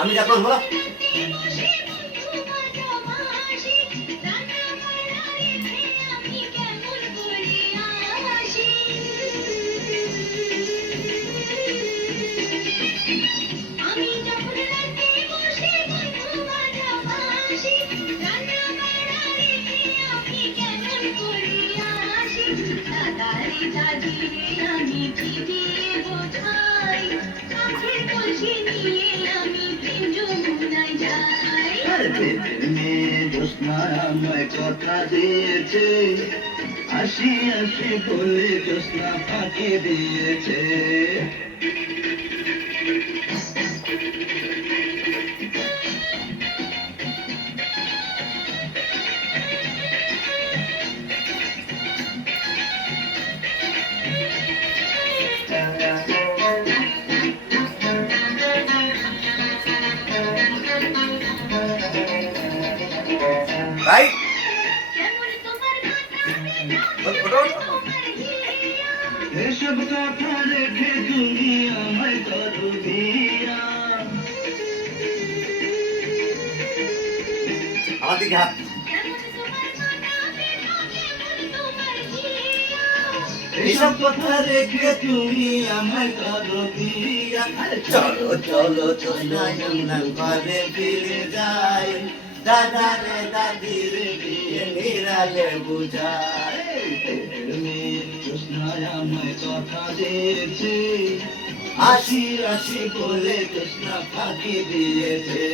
আমি যা করবো কথা দিয়েছে আসি আসি বলে জোৎস্না ফাঁকি দিয়েছে ভাই এসব কথা রেখে তুমি আমায় করো বিয়া আমার দিকে হাত এসব কথা রেখে তুমি আমায় করো বিয়া চলো চলো চলো ঘরে ফিরে যাই দাদা রে দাদি রে বিয়ে নিরালে বুঝায় জোৎস্নায় আমায় কথা দিয়েছে আসি আসি বলে জোৎস্না ফাঁকি দিয়েছে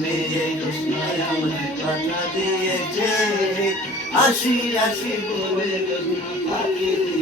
মেয়ে জোৎস্নায় আমায় কথা দিয়েছে আসি আসি বলে জোৎস্না ফাঁকি দিয়েছে